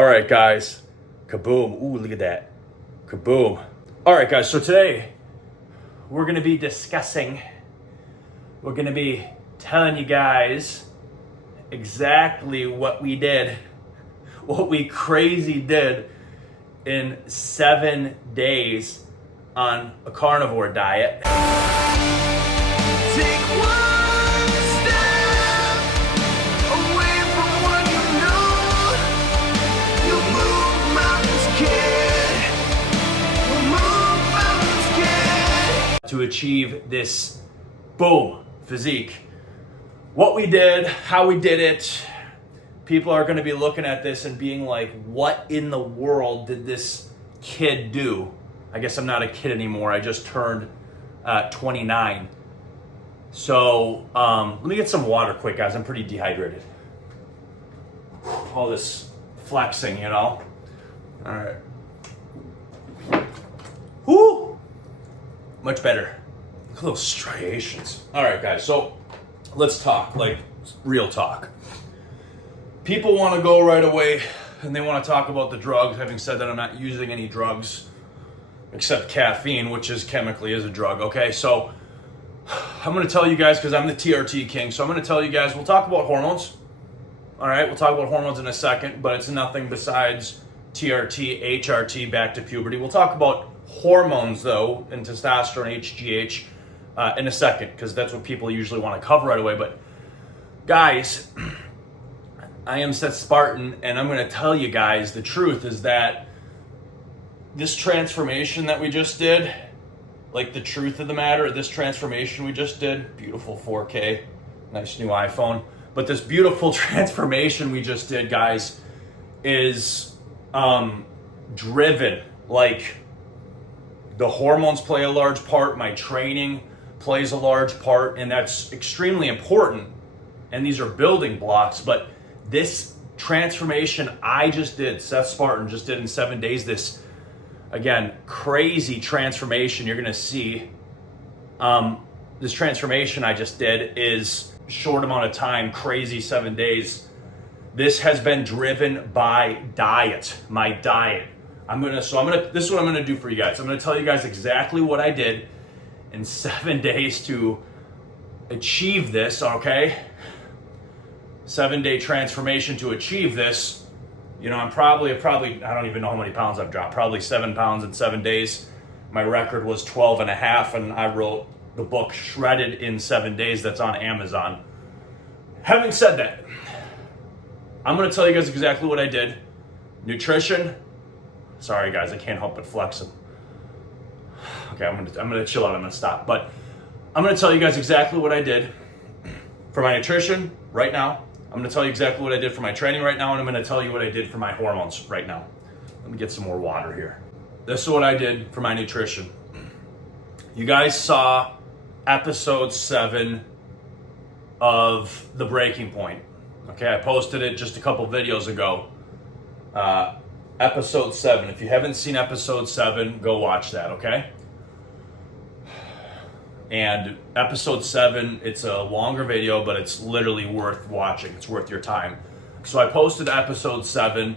All right, guys. Kaboom. Ooh, look at that. Kaboom. All right, guys. So today we're going to be telling you guys exactly what we did, what we crazy did in 7 days on a carnivore diet. Take one step away from what you know. You'll move mountains, kid. You'll move mountains, kid. To achieve this boom physique. What we did, how we did it. People are going to be looking at this and being like, what in the world did this kid do? I guess I'm not a kid anymore. I just turned 29. So let me get some water quick, guys. I'm pretty dehydrated. All this flexing, you know. All right. Whoo! Much better. Look at those striations. All right, guys. So let's talk, like real talk. People want to go right away and they want to talk about the drugs. Having said that, I'm not using any drugs except caffeine, which chemically is a drug. Okay, so I'm going to tell you guys, because I'm the TRT king, so I'm going to tell you guys, we'll talk about hormones. All right, we'll talk about hormones in a second, but it's nothing besides TRT, HRT, back to puberty. We'll talk about hormones, though, and testosterone, HGH, in a second, because that's what people usually want to cover right away. But guys, I am Seth Spartan, and I'm going to tell you guys the truth is that this transformation that we just did, like the truth of the matter, this transformation we just did, beautiful 4K, nice new iPhone, but this beautiful transformation we just did, guys, is driven, like the hormones play a large part, my training plays a large part, and that's extremely important, and these are building blocks. But this transformation I just did, Seth Spartan just did in 7 days, this, again, crazy transformation you're gonna see. This transformation I just did is short amount of time, crazy 7 days. This has been driven by diet, my diet. This is what I'm gonna do for you guys. I'm gonna tell you guys exactly what I did in 7 days to achieve this, okay? 7-day transformation to achieve this. You know, I'm probably, I don't even know how many pounds I've dropped, probably 7 pounds in 7 days. My record was 12 and a half, and I wrote the book Shredded in 7 Days that's on Amazon. Having said that, I'm gonna tell you guys exactly what I did. Nutrition, sorry guys, I can't help but flexing. Okay, I'm gonna chill out, I'm gonna stop. But I'm gonna tell you guys exactly what I did for my nutrition right now. I'm going to tell you exactly what I did for my training right now, and I'm going to tell you what I did for my hormones right now. Let me get some more water here. This is what I did for my nutrition. You guys saw episode 7 of The Breaking Point. Okay, I posted it just a couple videos ago. Episode 7. If you haven't seen episode 7, go watch that, okay? And episode 7, it's a longer video, but it's literally worth watching. It's worth your time. So I posted episode 7,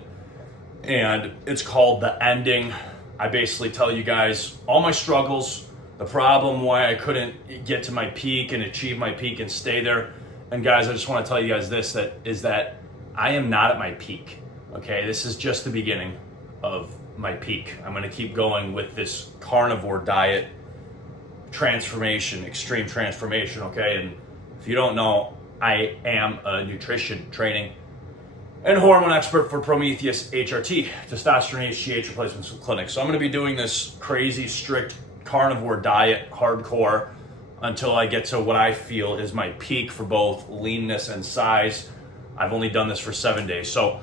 and it's called The Ending. I basically tell you guys all my struggles, the problem, why I couldn't get to my peak and achieve my peak and stay there. And guys, I just want to tell you guys this, that I am not at my peak. Okay, this is just the beginning of my peak. I'm going to keep going with this carnivore diet transformation, extreme transformation, okay? And if you don't know, I am a nutrition training and hormone expert for Prometheus HRT, testosterone HGH replacement clinic. So I'm going to be doing this crazy, strict carnivore diet, hardcore, until I get to what I feel is my peak for both leanness and size. I've only done this for 7 days. So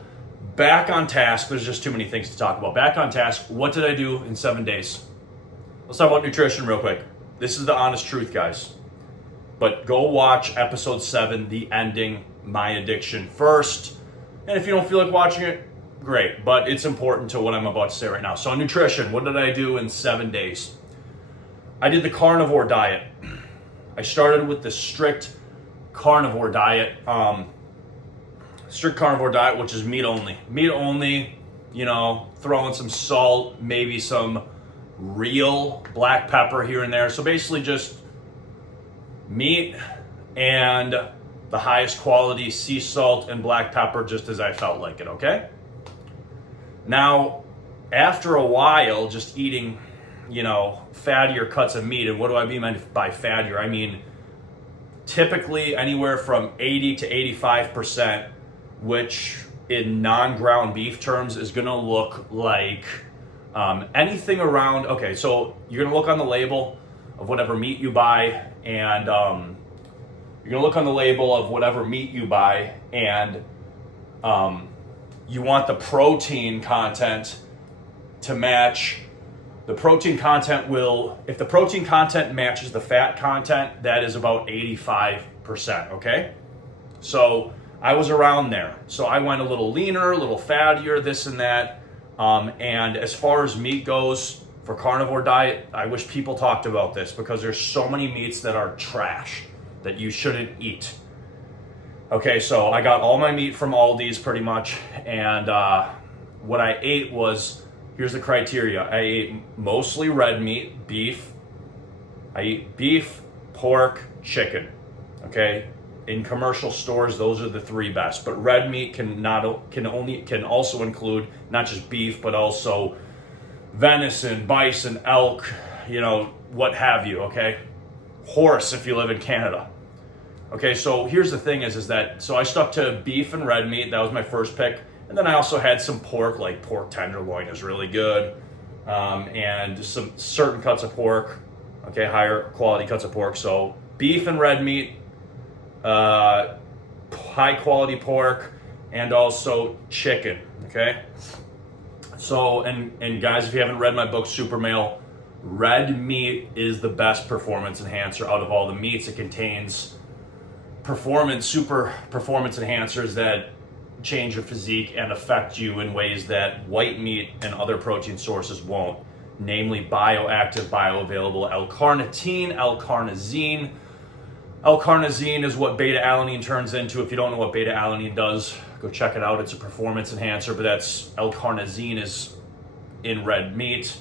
back on task, there's just too many things to talk about. Back on task, what did I do in 7 days? Let's talk about nutrition real quick. This is the honest truth, guys. But go watch episode 7, The Ending, My Addiction, first. And if you don't feel like watching it, great. But it's important to what I'm about to say right now. So nutrition, what did I do in 7 days? I did the carnivore diet. I started with the strict carnivore diet. Strict carnivore diet, which is meat only. Meat only, you know, throw in some salt, maybe some real black pepper here and there. So basically just meat and the highest quality sea salt and black pepper, just as I felt like it, okay? Now, after a while, just eating, you know, fattier cuts of meat, and what do I mean by fattier? I mean typically anywhere from 80 to 85%, which in non-ground beef terms is gonna look like anything around, okay, so you're gonna look on the label of whatever meat you buy, and you're gonna look on the label of whatever meat you buy, and you want the protein content to match. The protein content will, if the protein content matches the fat content, that is about 85%, okay? So I was around there. So I went a little leaner, a little fattier, this and that. And as far as meat goes, for carnivore diet, I wish people talked about this because there's so many meats that are trash that you shouldn't eat. Okay, so I got all my meat from Aldi's pretty much, and what I ate was, here's the criteria. I ate mostly red meat, beef. I eat beef, pork, chicken, okay? In commercial stores, those are the three best, but red meat can also include not just beef, but also venison, bison, elk, you know, what have you, okay? Horse if you live in Canada. Okay, so here's the thing is that, so I stuck to beef and red meat. That was my first pick. And then I also had some pork, like pork tenderloin is really good. And some certain cuts of pork, okay, higher quality cuts of pork. So beef and red meat, high quality pork, and also chicken, okay? So, and guys, if you haven't read my book, Super Male, red meat is the best performance enhancer out of all the meats. It contains super performance enhancers that change your physique and affect you in ways that white meat and other protein sources won't, namely bioactive, bioavailable L-carnitine, L-carnosine. L-carnosine is what beta-alanine turns into. If you don't know what beta-alanine does, go check it out. It's a performance enhancer, but that's L-carnosine is in red meat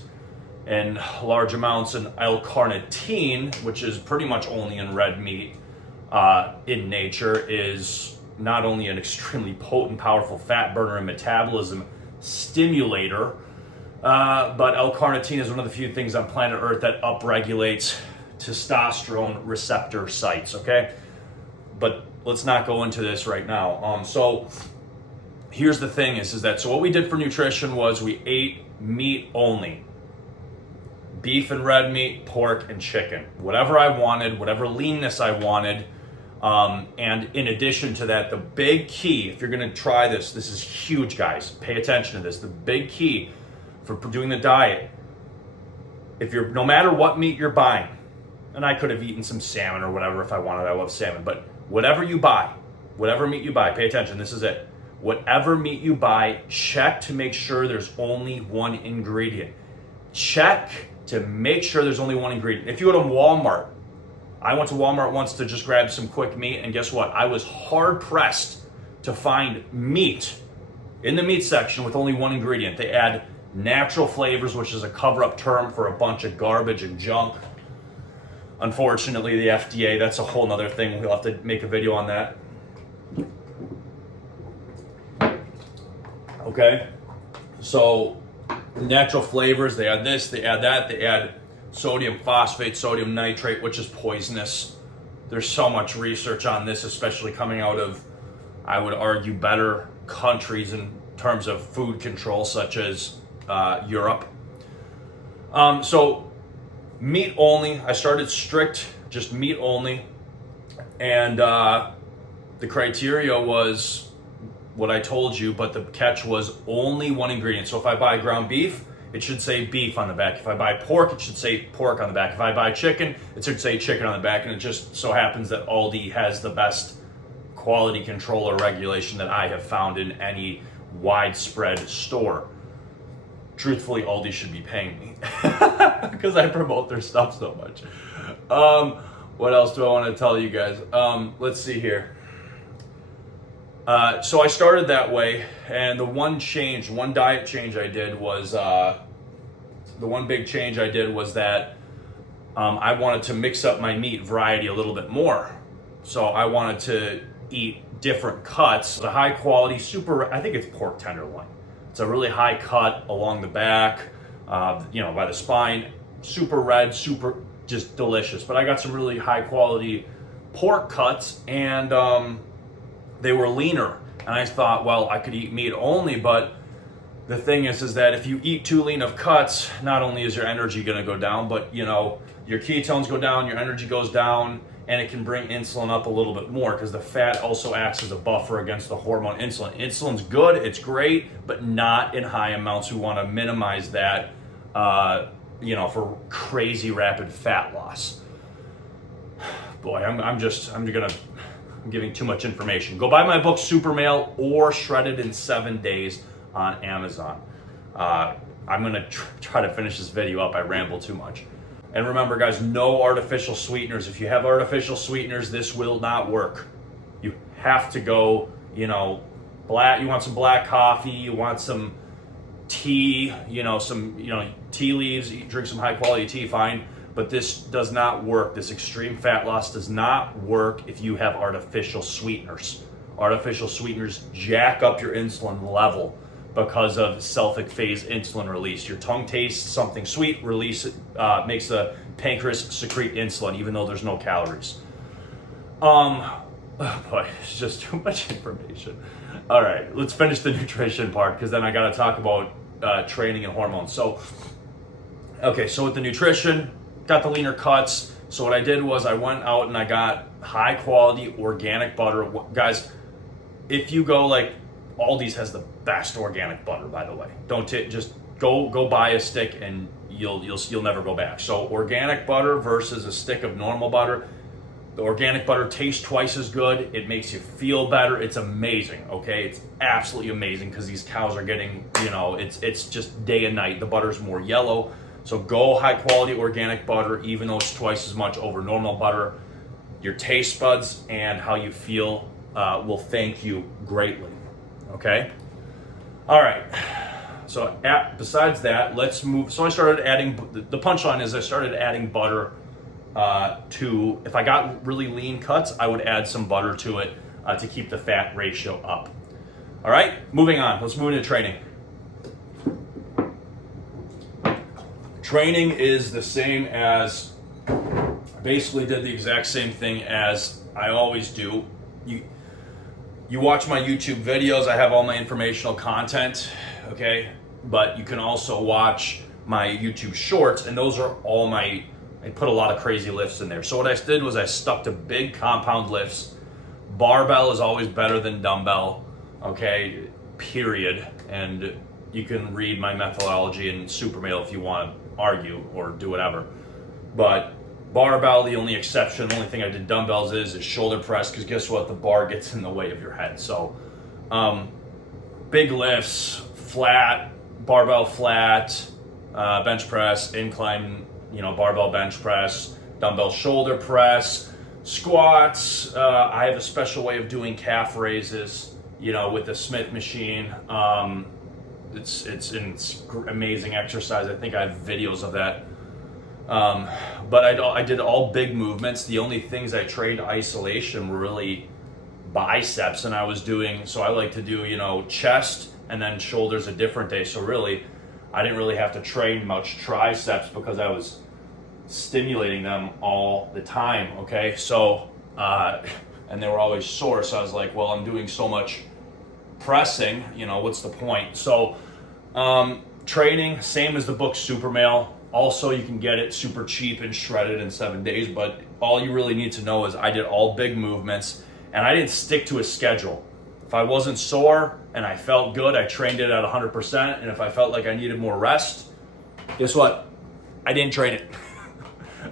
in large amounts, and L-carnitine, which is pretty much only in red meat in nature, is not only an extremely potent, powerful fat burner and metabolism stimulator, but L-carnitine is one of the few things on planet Earth that upregulates testosterone receptor sites, okay? But let's not go into this right now. So here's the thing is that, so what we did for nutrition was we ate meat only. Beef and red meat, pork and chicken. Whatever I wanted, whatever leanness I wanted. And in addition to that, the big key, if you're gonna try this is huge, guys, pay attention to this. The big key for doing the diet, if you're, no matter what meat you're buying, and I could have eaten some salmon or whatever if I wanted, I love salmon, but whatever you buy, whatever meat you buy, pay attention, this is it. Whatever meat you buy, check to make sure there's only one ingredient. Check to make sure there's only one ingredient. If you go to Walmart, I went to Walmart once to just grab some quick meat, and guess what? I was hard pressed to find meat in the meat section with only one ingredient. They add natural flavors, which is a cover-up term for a bunch of garbage and junk. Unfortunately, the FDA, that's a whole nother thing. We'll have to make a video on that. Okay, so natural flavors, they add this, they add that, they add sodium phosphate, sodium nitrate, which is poisonous. There's so much research on this, especially coming out of, I would argue, better countries in terms of food control, such as Europe. So meat only, I started strict, just meat only. And the criteria was what I told you, but the catch was only one ingredient. So if I buy ground beef, it should say beef on the back. If I buy pork, it should say pork on the back. If I buy chicken, it should say chicken on the back. And it just so happens that Aldi has the best quality control or regulation that I have found in any widespread store. Truthfully, Aldi should be paying me because I promote their stuff so much. What else do I want to tell you guys? Let's see here. So I started that way, and the one diet change I did was, the one big change I did was that I wanted to mix up my meat variety a little bit more. So I wanted to eat different cuts. The high quality, I think it's pork tenderloin. It's a really high cut along the back, by the spine, super red, super just delicious. But I got some really high quality pork cuts, and they were leaner. And I thought, well, I could eat meat only, but the thing is that if you eat too lean of cuts, not only is your energy going to go down, but your ketones go down, your energy goes down, and it can bring insulin up a little bit more because the fat also acts as a buffer against the hormone insulin. Insulin's good, it's great, but not in high amounts. We want to minimize that, for crazy rapid fat loss. Boy, I'm giving too much information. Go buy my book, Super Male, or Shredded in 7 Days on Amazon. I'm gonna try to finish this video up. I ramble too much. And remember, guys, no artificial sweeteners. If you have artificial sweeteners, this will not work. You have to go, black. You want some black coffee. You want some tea. Tea leaves. Drink some high quality tea. Fine. But this does not work. This extreme fat loss does not work if you have artificial sweeteners. Artificial sweeteners jack up your insulin level because of sulfic phase insulin release. Your tongue tastes something sweet, makes the pancreas secrete insulin, even though there's no calories. Boy, it's just too much information. All right, let's finish the nutrition part, because then I got to talk about training and hormones. So with the nutrition, got the leaner cuts. So what I did was I went out and I got high quality organic butter. Guys, if you go Aldi's has the best organic butter, by the way. Just go buy a stick and you'll never go back. So organic butter versus a stick of normal butter. The organic butter tastes twice as good. It makes you feel better. It's amazing, okay? It's absolutely amazing because these cows are getting, it's just day and night. The butter's more yellow. So go high quality organic butter, even though it's twice as much over normal butter. Your taste buds and how you feel will thank you greatly. Okay. All right. So besides that, let's move. So I started adding, the punchline is I started adding butter if I got really lean cuts, I would add some butter to it to keep the fat ratio up. All right, moving on. Let's move into training. Training is the same as, basically did the exact same thing as I always do. You watch my YouTube videos, I have all my informational content, okay? But you can also watch my YouTube shorts, and those are all I put a lot of crazy lifts in there. So what I did was I stuck to big compound lifts. Barbell is always better than dumbbell, okay, period. And you can read my methodology in Super Male if you want to argue or do whatever. But barbell, the only exception, the only thing I did dumbbells is shoulder press, because guess what? The bar gets in the way of your head. So big lifts, flat, barbell flat, bench press, incline, barbell bench press, dumbbell shoulder press, squats. I have a special way of doing calf raises, with the Smith machine. It's amazing exercise. I think I have videos of that. But I did all big movements. The only things I trained isolation were really biceps, and I like to do, chest and then shoulders a different day. So really, I didn't really have to train much triceps because I was stimulating them all the time, okay? So, and they were always sore, so I was like, well, I'm doing so much pressing, what's the point? So, training, same as the book Super Male. Also, you can get it super cheap and Shredded in 7 days, but all you really need to know is I did all big movements, and I didn't stick to a schedule. If I wasn't sore and I felt good, I trained it at 100%, and if I felt like I needed more rest, guess what? I didn't train it.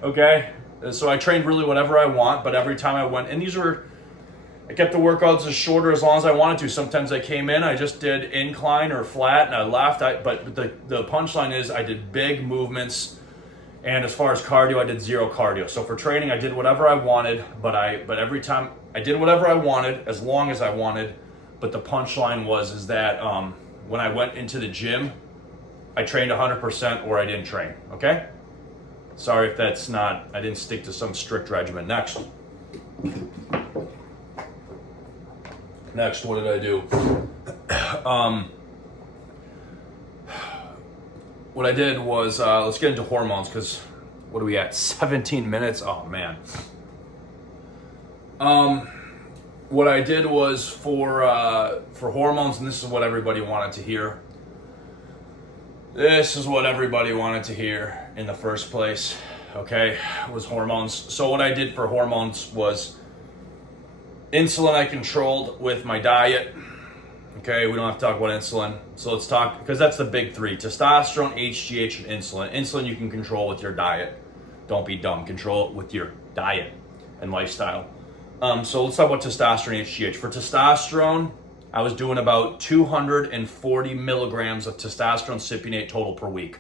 Okay? So I trained really whatever I want, but every time I went, and I kept the workouts as shorter as long as I wanted to. Sometimes I came in, I just did incline or flat, and I left. But the punchline is I did big movements, and as far as cardio, I did zero cardio. So for training, I did whatever I wanted, but every time I did whatever I wanted, as long as I wanted, But the punchline is that when I went into the gym, I trained 100% or I didn't train, okay? Sorry if that's not, I didn't stick to some strict regimen. Next, what did I do? What I did was, let's get into hormones, because what are we at? 17 minutes? Oh, man. What I did was for hormones, and this is what everybody wanted to hear. This is what everybody wanted to hear in the first place, okay, was hormones. So what I did for hormones was insulin I controlled with my diet. Okay, we don't have to talk about insulin. So let's talk, because that's the big three: testosterone, HGH, and insulin. Insulin you can control with your diet. Don't be dumb. Control it with your diet and lifestyle. So let's talk about testosterone and HGH. For testosterone, I was doing about 240 milligrams of testosterone cypionate total per week.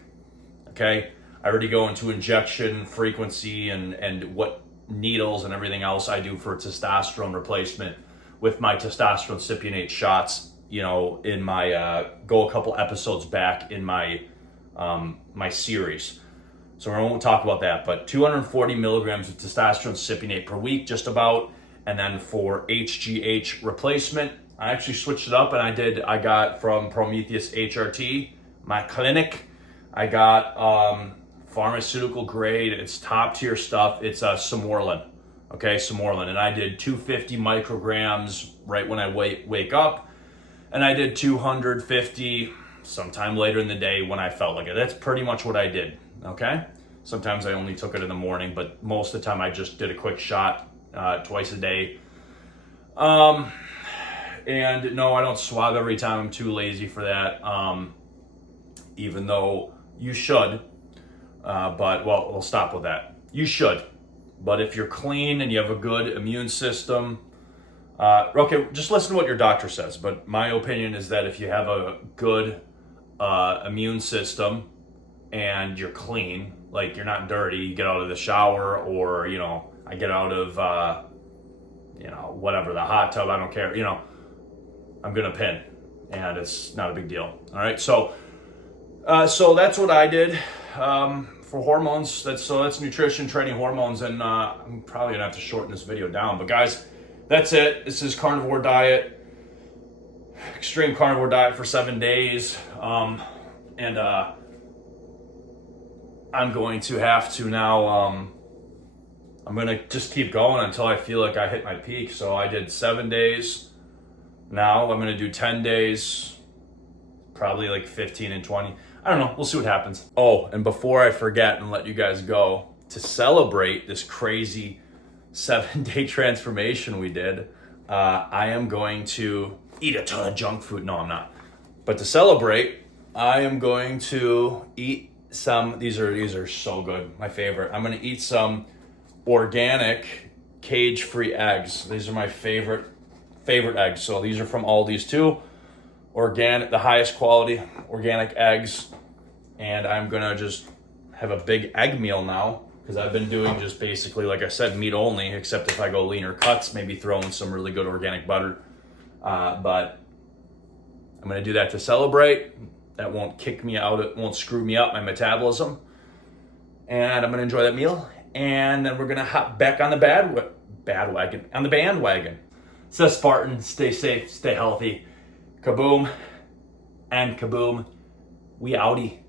Okay, I already go into injection frequency and what needles and everything else I do for testosterone replacement with my testosterone cypionate shots. You know, in my go a couple episodes back in my my series. So we won't talk about that, but 240 milligrams of testosterone cypionate per week, just about. And then for HGH replacement, I actually switched it up, and I got from Prometheus HRT, my clinic. I got pharmaceutical grade. It's top tier stuff. It's Simorlin. Okay, Simorlin. And I did 250 micrograms right when I wake up. And I did 250 sometime later in the day when I felt like it. That's pretty much what I did. Okay? Sometimes I only took it in the morning, but most of the time I just did a quick shot twice a day. And no, I don't swab every time. I'm too lazy for that. Even though you should. But, well, we'll stop with that. You should. But if you're clean and you have a good immune system, okay, just listen to what your doctor says. But my opinion is that if you have a good immune system and you're clean, like you're not dirty, you get out of the shower, or, you know, I get out of, you know, whatever, the hot tub, I don't care, you know, I'm going to pin, and it's not a big deal. All right. So that's what I did, for hormones. That's nutrition, training, hormones. And, I'm probably gonna have to shorten this video down, but guys, that's it. This is carnivore diet, extreme carnivore diet for 7 days. And I'm going to have to now, I'm going to just keep going until I feel like I hit my peak. So I did 7 days. Now I'm going to do 10 days, probably like 15 and 20. I don't know. We'll see what happens. Oh, and before I forget and let you guys go, to celebrate this crazy 7-day transformation we did, I am going to eat a ton of junk food. No, I'm not. But to celebrate, I am going to eat some, these are so good, my favorite. I'm going to eat some organic cage-free eggs. These are my favorite eggs. So these are from Aldi's too. Organic, the highest quality organic eggs. And I'm going to just have a big egg meal now, because I've been doing just basically, like I said, meat only, except if I go leaner cuts, maybe throw in some really good organic butter. But I'm going to do that to celebrate. That won't kick me out. It won't screw me up, my metabolism. And I'm going to enjoy that meal. And then we're going to hop back on the bandwagon. So Spartan, stay safe, stay healthy. Kaboom and kaboom. We outie.